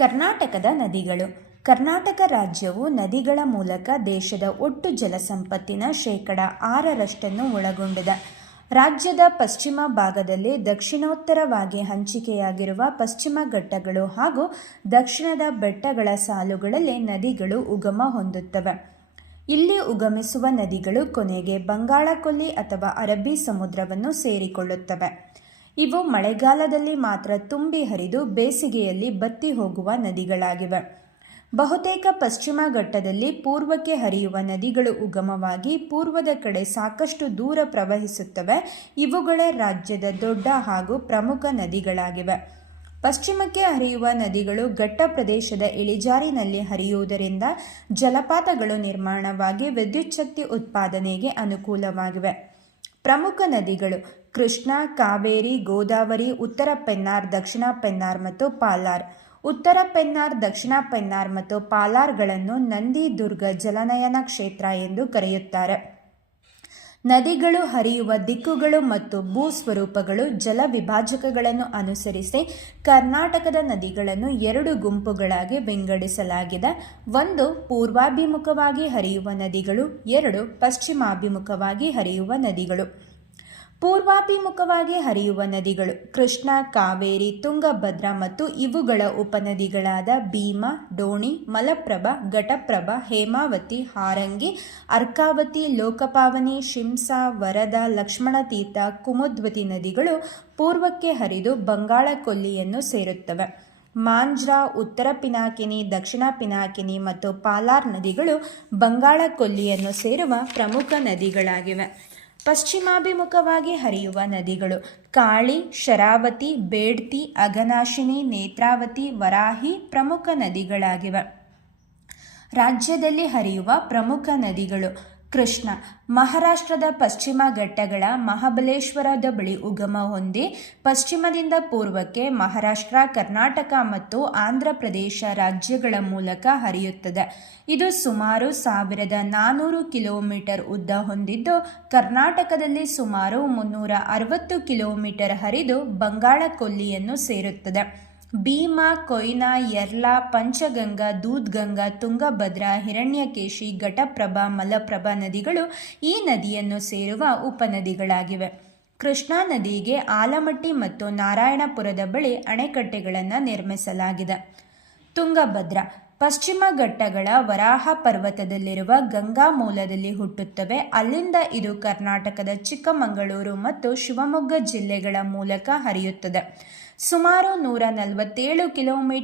ಕರ್ನಾಟಕದ ನದಿಗಳು. ಕರ್ನಾಟಕ ರಾಜ್ಯವು ನದಿಗಳ ಮೂಲಕ ದೇಶದ ಒಟ್ಟು ಜಲಸಂಪತ್ತಿನ 6% ಒಳಗೊಂಡಿದೆ. ರಾಜ್ಯದ ಪಶ್ಚಿಮ ಭಾಗದಲ್ಲಿ ದಕ್ಷಿಣೋತ್ತರವಾಗಿ ಹಂಚಿಕೆಯಾಗಿರುವ ಪಶ್ಚಿಮ ಘಟ್ಟಗಳು ಹಾಗೂ ದಕ್ಷಿಣದ ಬೆಟ್ಟಗಳ ಸಾಲುಗಳಲ್ಲಿ ನದಿಗಳು ಉಗಮ ಹೊಂದುತ್ತವೆ. ಇಲ್ಲಿ ಉಗಮಿಸುವ ನದಿಗಳು ಕೊನೆಗೆ ಬಂಗಾಳಕೊಲ್ಲಿ ಅಥವಾ ಅರಬ್ಬಿ ಸಮುದ್ರವನ್ನು ಸೇರಿಕೊಳ್ಳುತ್ತವೆ. ಇವು ಮಳೆಗಾಲದಲ್ಲಿ ಮಾತ್ರ ತುಂಬಿ ಹರಿದು ಬೇಸಿಗೆಯಲ್ಲಿ ಬತ್ತಿ ಹೋಗುವ ನದಿಗಳಾಗಿವೆ. ಬಹುತೇಕ ಪಶ್ಚಿಮ ಘಟ್ಟದಲ್ಲಿ ಪೂರ್ವಕ್ಕೆ ಹರಿಯುವ ನದಿಗಳು ಉಗಮವಾಗಿ ಪೂರ್ವದ ಕಡೆ ಸಾಕಷ್ಟು ದೂರ ಪ್ರವಹಿಸುತ್ತವೆ. ಇವುಗಳೇ ರಾಜ್ಯದ ದೊಡ್ಡ ಹಾಗೂ ಪ್ರಮುಖ ನದಿಗಳಾಗಿವೆ. ಪಶ್ಚಿಮಕ್ಕೆ ಹರಿಯುವ ನದಿಗಳು ಘಟ್ಟ ಪ್ರದೇಶದ ಇಳಿಜಾರಿನಲ್ಲಿ ಹರಿಯುವುದರಿಂದ ಜಲಪಾತಗಳು ನಿರ್ಮಾಣವಾಗಿ ವಿದ್ಯುಚ್ಛಕ್ತಿ ಉತ್ಪಾದನೆಗೆ ಅನುಕೂಲವಾಗಿವೆ. ಪ್ರಮುಖ ನದಿಗಳು ಕೃಷ್ಣ, ಕಾವೇರಿ, ಗೋದಾವರಿ, ಉತ್ತರ ಪೆನ್ನಾರ್, ದಕ್ಷಿಣ ಪೆನ್ನಾರ್ ಮತ್ತು ಪಾಲಾರ್. ಉತ್ತರ ಪೆನ್ನಾರ್, ದಕ್ಷಿಣ ಪೆನ್ನಾರ್ ಮತ್ತು ಪಾಲಾರ್ಗಳನ್ನು ನಂದಿ ದುರ್ಗ ಜಲನಯನ ಕ್ಷೇತ್ರ ಎಂದು ಕರೆಯುತ್ತಾರೆ. ನದಿಗಳು ಹರಿಯುವ ದಿಕ್ಕುಗಳು ಮತ್ತು ಭೂಸ್ವರೂಪಗಳು ಜಲ ವಿಭಾಜಕಗಳನ್ನು ಅನುಸರಿಸಿ ಕರ್ನಾಟಕದ ನದಿಗಳನ್ನು 2 ಗುಂಪುಗಳಾಗಿ ವಿಂಗಡಿಸಲಾಗಿದೆ. 1. ಪೂರ್ವಾಭಿಮುಖವಾಗಿ ಹರಿಯುವ ನದಿಗಳು. 2. ಪಶ್ಚಿಮಾಭಿಮುಖವಾಗಿ ಹರಿಯುವ ನದಿಗಳು. ಪೂರ್ವಾಭಿಮುಖವಾಗಿ ಹರಿಯುವ ನದಿಗಳು ಕೃಷ್ಣ, ಕಾವೇರಿ, ತುಂಗಭದ್ರಾ ಮತ್ತು ಇವುಗಳ ಉಪನದಿಗಳಾದ ಭೀಮಾ, ಡೋಣಿ, ಮಲಪ್ರಭಾ, ಘಟಪ್ರಭಾ, ಹೇಮಾವತಿ, ಹಾರಂಗಿ, ಅರ್ಕಾವತಿ, ಲೋಕಪಾವನಿ, ಶಿಂಸಾ, ವರದಾ, ಲಕ್ಷ್ಮಣತೀರ್ಥ, ಕುಮುದ್ವತಿ ನದಿಗಳು ಪೂರ್ವಕ್ಕೆ ಹರಿದು ಬಂಗಾಳ ಕೊಲ್ಲಿಯನ್ನು ಸೇರುತ್ತವೆ. ಮಾಂಜ್ರಾ, ಉತ್ತರ ಪಿನಾಕಿನಿ, ದಕ್ಷಿಣ ಪಿನಾಕಿನಿ ಮತ್ತು ಪಾಲಾರ್ ನದಿಗಳು ಬಂಗಾಳ ಕೊಲ್ಲಿಯನ್ನು ಸೇರುವ ಪ್ರಮುಖ ನದಿಗಳಾಗಿವೆ. ಪಶ್ಚಿಮಾಭಿಮುಖವಾಗಿ ಹರಿಯುವ ನದಿಗಳು ಕಾಳಿ, ಶರಾವತಿ, ಬೇಡ್ತಿ, ಅಘನಾಶಿನಿ, ನೇತ್ರಾವತಿ, ವರಾಹಿ ಪ್ರಮುಖ ನದಿಗಳಾಗಿವೆ. ರಾಜ್ಯದಲ್ಲಿ ಹರಿಯುವ ಪ್ರಮುಖ ನದಿಗಳು ಕೃಷ್ಣ ಮಹಾರಾಷ್ಟ್ರದ ಪಶ್ಚಿಮ ಘಟ್ಟಗಳ ಮಹಾಬಲೇಶ್ವರದ ಬಳಿ ಉಗಮ ಹೊಂದಿ ಪಶ್ಚಿಮದಿಂದ ಪೂರ್ವಕ್ಕೆ ಮಹಾರಾಷ್ಟ್ರ, ಕರ್ನಾಟಕ ಮತ್ತು ಆಂಧ್ರ ಪ್ರದೇಶ ರಾಜ್ಯಗಳ ಮೂಲಕ ಹರಿಯುತ್ತದೆ. ಇದು ಸುಮಾರು 1400 ಕಿಲೋಮೀಟರ್ ಉದ್ದ ಹೊಂದಿದ್ದು ಕರ್ನಾಟಕದಲ್ಲಿ ಸುಮಾರು 360 ಕಿಲೋಮೀಟರ್ ಹರಿದು ಬಂಗಾಳ ಕೊಲ್ಲಿಯನ್ನು ಸೇರುತ್ತದೆ. ಭೀಮಾ, ಕೊಯ್ನಾ, ಯರ್ಲಾ, ಪಂಚಗಂಗಾ, ದೂದ್ಗಂಗಾ, ತುಂಗಭದ್ರಾ, ಹಿರಣ್ಯಕೇಶಿ, ಘಟಪ್ರಭಾ, ಮಲಪ್ರಭಾ ನದಿಗಳು ಈ ನದಿಯನ್ನು ಸೇರುವ ಉಪನದಿಗಳಾಗಿವೆ. ಕೃಷ್ಣಾ ನದಿಗೆ ಆಲಮಟ್ಟಿ ಮತ್ತು ನಾರಾಯಣಪುರದ ಬಳಿ ಅಣೆಕಟ್ಟೆಗಳನ್ನು ನಿರ್ಮಿಸಲಾಗಿದೆ. ತುಂಗಭದ್ರಾ ಪಶ್ಚಿಮ ಘಟ್ಟಗಳ ವರಾಹ ಪರ್ವತದಲ್ಲಿರುವ ಗಂಗಾ ಮೂಲದಲ್ಲಿ ಹುಟ್ಟುತ್ತವೆ. ಅಲ್ಲಿಂದ ಇದು ಕರ್ನಾಟಕದ ಚಿಕ್ಕಮಗಳೂರು ಮತ್ತು ಶಿವಮೊಗ್ಗ ಜಿಲ್ಲೆಗಳ ಮೂಲಕ ಹರಿಯುತ್ತದೆ. ಸುಮಾರು 147 ಕಿಲೋಮೀಟರ್